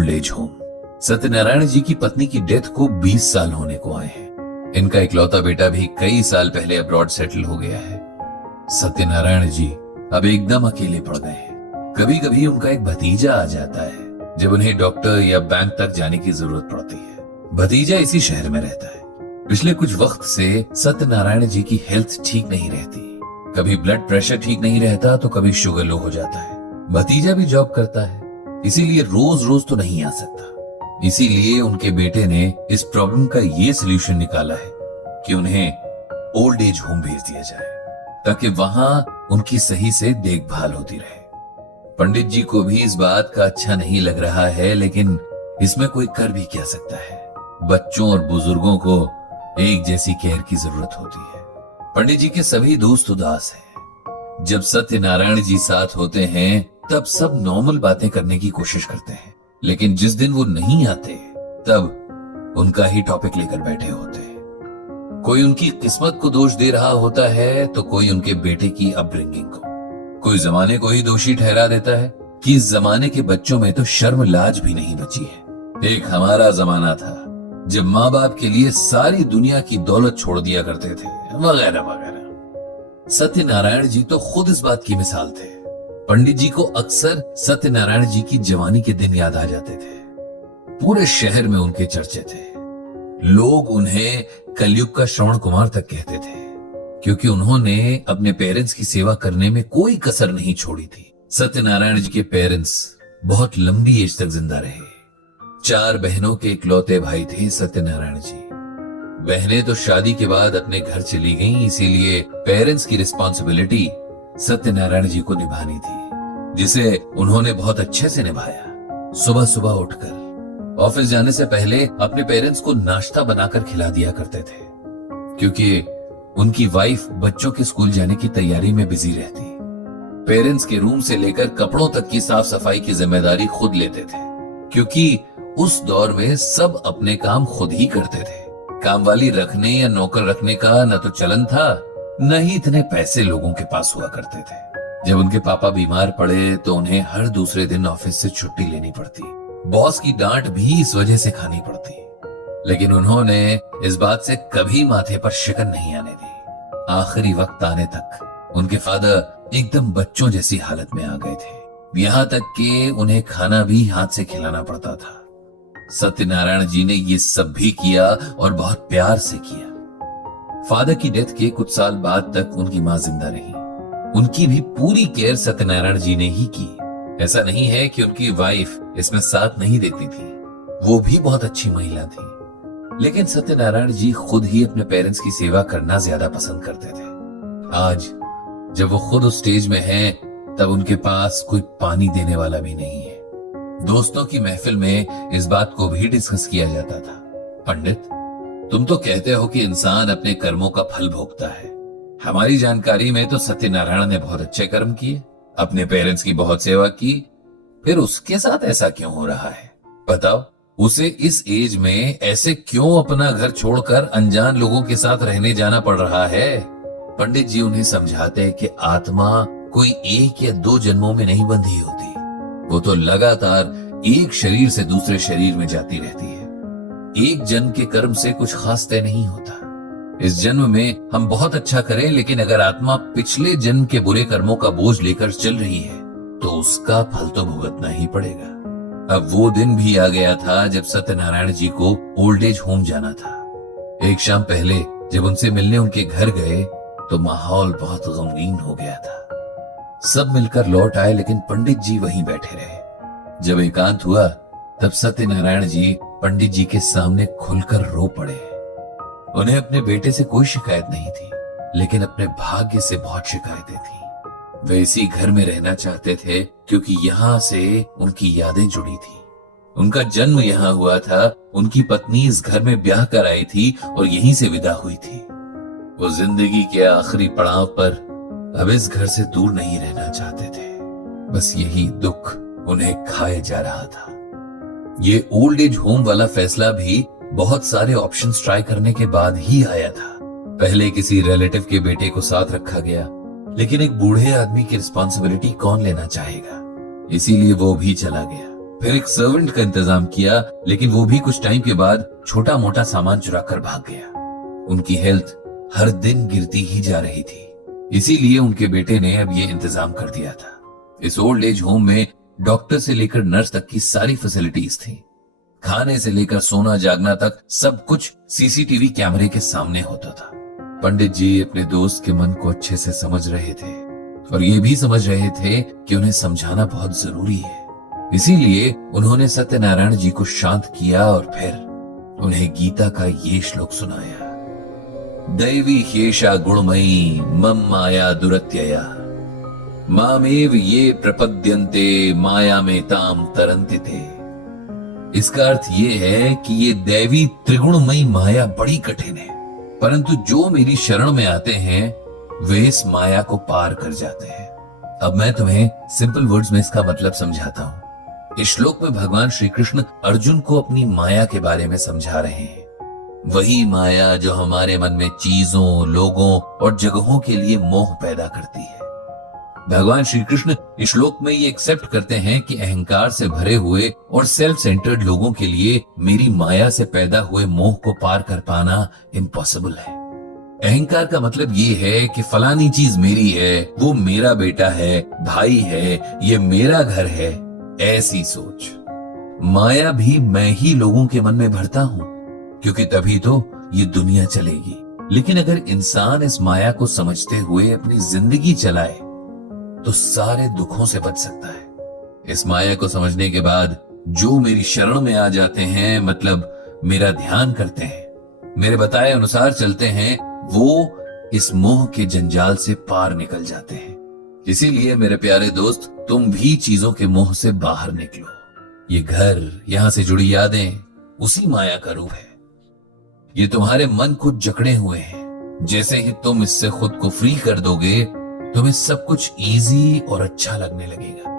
Old age home. Satyanarayan ji की पत्नी की डेथ को 20 साल होने को आए हैं। इनका इकलौता बेटा भी कई साल पहले अब्रॉड सेटल हो गया है। सत्यनारायण जी अब एकदम अकेले पड़ गए हैं। कभी कभी उनका एक भतीजा आ जाता है जब उन्हें डॉक्टर या बैंक तक जाने की जरूरत पड़ती है। भतीजा इसी शहर में रहता है। पिछले कुछ वक्त से सत्यनारायण जी की हेल्थ ठीक नहीं रहती। कभी ब्लड प्रेशर ठीक नहीं रहता तो कभी शुगर लो हो जाता है। भतीजा भी जॉब करता है, इसीलिए रोज रोज तो नहीं आ सकता। इसीलिए उनके बेटे ने इस प्रॉब्लम का ये सोल्यूशन निकाला है कि उन्हें ओल्ड एज होम भेज दिया जाए ताकि वहां उनकी सही से देखभाल होती रहे। पंडित जी को भी इस बात का अच्छा नहीं लग रहा है, लेकिन इसमें कोई कर भी क्या सकता है। बच्चों और बुजुर्गों को एक जैसी केयर की जरूरत होती है। पंडित जी के सभी दोस्त उदास हैं। जब सत्यनारायण जी साथ होते हैं तब सब नॉर्मल बातें करने की कोशिश करते हैं, लेकिन जिस दिन वो नहीं आते तब उनका ही टॉपिक लेकर बैठे होते हैं। कोई उनकी किस्मत को दोष दे रहा होता है तो कोई उनके बेटे की अपब्रिंगिंग को। कोई जमाने को ही दोषी ठहरा देता है कि इस जमाने के बच्चों में तो शर्म लाज भी नहीं बची है। एक हमारा जमाना था जब माँ बाप के लिए सारी दुनिया की दौलत छोड़ दिया करते थे, वगैरह वगैरह। सत्यनारायण जी तो खुद इस बात की मिसाल थे। पंडित जी को अक्सर सत्यनारायण जी की जवानी के दिन याद आ जाते थे। पूरे शहर में उनके चर्चे थे। लोग उन्हें कलयुग का श्रवण कुमार तक कहते थे, क्योंकि उन्होंने अपने पेरेंट्स की सेवा करने में कोई कसर नहीं छोड़ी थी। सत्यनारायण जी के पेरेंट्स बहुत लंबी एज तक जिंदा रहे। 4 बहनों के इकलौते भाई थे सत्यनारायण जी। बहनें तो शादी के बाद अपने घर चली गईं, इसीलिए पेरेंट्स की रिस्पॉन्सिबिलिटी सत्यनारायण जी को निभानी थी, जिसे उन्होंने बहुत अच्छे से निभाया। सुबह सुबह उठकर ऑफिस जाने से पहले अपने पेरेंट्स को नाश्ता बनाकर खिला दिया करते थे, क्योंकि उनकी वाइफ बच्चों के स्कूल जाने की तैयारी में बिजी रहती। पेरेंट्स के रूम से लेकर कपड़ों तक की साफ सफाई की जिम्मेदारी खुद लेते थे, क्योंकि उस दौर में सब अपने काम खुद ही करते थे। काम वाली रखने या नौकर रखने का न तो चलन था, न ही इतने पैसे लोगों के पास हुआ करते थे। जब उनके पापा बीमार पड़े तो उन्हें हर दूसरे दिन ऑफिस से छुट्टी लेनी पड़ती। बॉस की डांट भी इस वजह से खानी पड़ती, लेकिन उन्होंने इस बात से कभी माथे पर शिकन नहीं आने दी। आखिरी वक्त आने तक उनके फादर एकदम बच्चों जैसी हालत में आ गए थे। यहाँ तक कि उन्हें खाना भी हाथ से खिलाना पड़ता था। सत्यनारायण जी ने ये सब भी किया और बहुत प्यार से किया। फादर की डेथ के कुछ साल बाद तक उनकी मां जिंदा रही। उनकी भी पूरी केयर सत्यनारायण जी ने ही की। ऐसा नहीं है कि उनकी वाइफ इसमें साथ नहीं देती थी, वो भी बहुत अच्छी महिला थी, लेकिन सत्यनारायण जी खुद ही अपने पेरेंट्स की सेवा करना ज्यादा पसंद करते थे। आज जब वो खुद उस स्टेज में हैं, तब उनके पास कोई पानी देने वाला भी नहीं है। दोस्तों की महफिल में इस बात को भी डिस्कस किया जाता था। पंडित, तुम तो कहते हो कि इंसान अपने कर्मों का फल भोगता है। हमारी जानकारी में तो सत्यनारायण ने बहुत अच्छे कर्म किए, अपने पेरेंट्स की बहुत सेवा की, फिर उसके साथ ऐसा क्यों हो रहा है? बताओ, उसे इस एज में ऐसे क्यों अपना घर छोड़कर अनजान लोगों के साथ रहने जाना पड़ रहा है? पंडित जी उन्हें समझाते कि आत्मा कोई 1 या 2 जन्मों में नहीं बंधी होती, वो तो लगातार एक शरीर से दूसरे शरीर में जाती रहती है। एक जन्म के कर्म से कुछ खास तय नहीं होता। इस जन्म में हम बहुत अच्छा करें, लेकिन अगर आत्मा पिछले जन्म के बुरे कर्मों का बोझ लेकर चल रही है तो उसका फल तो भुगतना ही पड़ेगा। अब वो दिन भी आ गया था जब सत्यनारायण जी को ओल्ड एज होम जाना था। एक शाम पहले जब उनसे मिलने उनके घर गए तो माहौल बहुत गमगीन हो गया था। सब मिलकर लौट आए, लेकिन पंडित जी वहीं बैठे रहे। जब एकांत हुआ तब सत्यनारायण जी पंडित जी के सामने खुलकर रो पड़े। उन्हें अपने बेटे से कोई शिकायत नहीं थी, लेकिन अपने भाग्य से बहुत शिकायतें थी। वे इसी घर में रहना चाहते थे क्योंकि यहाँ से उनकी यादें जुड़ी थी। उनका जन्म यहाँ हुआ था, उनकी पत्नी इस घर में ब्याह कर आई थी और यहीं से विदा हुई थी। वो जिंदगी के आखिरी पड़ाव पर अब इस घर से दूर नहीं रहना चाहते थे। बस यही दुख उन्हें खाए जा रहा था। ये ओल्ड एज होम वाला फैसला भी बहुत सारे ऑप्शंस ट्राई करने के बाद ही आया था। पहले किसी रिलेटिव के बेटे को साथ रखा गया, लेकिन एक बूढ़े आदमी की रिस्पॉन्सिबिलिटी कौन लेना चाहेगा, इसीलिए वो भी चला गया। फिर एक सर्वेंट का इंतजाम किया, लेकिन वो भी कुछ टाइम के बाद छोटा मोटा सामान चुरा कर भाग गया। उनकी हेल्थ हर दिन गिरती ही जा रही थी, इसीलिए उनके बेटे ने अब ये इंतजाम कर दिया था। इस ओल्ड एज होम में डॉक्टर से लेकर नर्स तक की सारी फैसिलिटीज थी। खाने से लेकर सोना जागना तक सब कुछ सीसीटीवी कैमरे के सामने होता था। पंडित जी अपने दोस्त के मन को अच्छे से समझ रहे थे और ये भी समझ रहे थे कि उन्हें समझाना बहुत जरूरी है। इसीलिए उन्होंने सत्यनारायण जी को शांत किया और फिर उन्हें गीता का ये श्लोक सुनाया। दैवी ह्येषा गुणमयी मम माया दुरत्यया मामेव ये प्रपद्यन्ते माया में ताम तरन्ति थे। इसका अर्थ ये है कि ये दैवी त्रिगुणमयी माया बड़ी कठिन है, परंतु जो मेरी शरण में आते हैं वे इस माया को पार कर जाते हैं। अब मैं तुम्हें सिंपल वर्ड्स में इसका मतलब समझाता हूं। इस श्लोक में भगवान श्री कृष्ण अर्जुन को अपनी माया के बारे में समझा रहे हैं। वही माया जो हमारे मन में चीजों, लोगों और जगहों के लिए मोह पैदा करती है। भगवान श्री कृष्ण इस श्लोक में ये एक्सेप्ट करते हैं कि अहंकार से भरे हुए और सेल्फ सेंटर्ड लोगों के लिए मेरी माया से पैदा हुए मोह को पार कर पाना इम्पॉसिबल है। अहंकार का मतलब ये है कि फलानी चीज मेरी है, वो मेरा बेटा है, भाई है, ये मेरा घर है, ऐसी सोच। माया भी मैं ही लोगों के मन में भरता हूं, क्योंकि तभी तो ये दुनिया चलेगी। लेकिन अगर इंसान इस माया को समझते हुए अपनी जिंदगी चलाए तो सारे दुखों से बच सकता है। इस माया को समझने के बाद जो मेरी शरण में आ जाते हैं, मतलब मेरा ध्यान करते हैं, मेरे बताए अनुसार चलते हैं, वो इस मोह के जंजाल से पार निकल जाते हैं। इसीलिए मेरे प्यारे दोस्त, तुम भी चीजों के मोह से बाहर निकलो। ये घर, यहां से जुड़ी यादें उसी माया का रूप है। ये तुम्हारे मन को जकड़े हुए हैं। जैसे ही तुम इससे खुद को फ्री कर दोगे, तुम्हें सब कुछ इजी और अच्छा लगने लगेगा।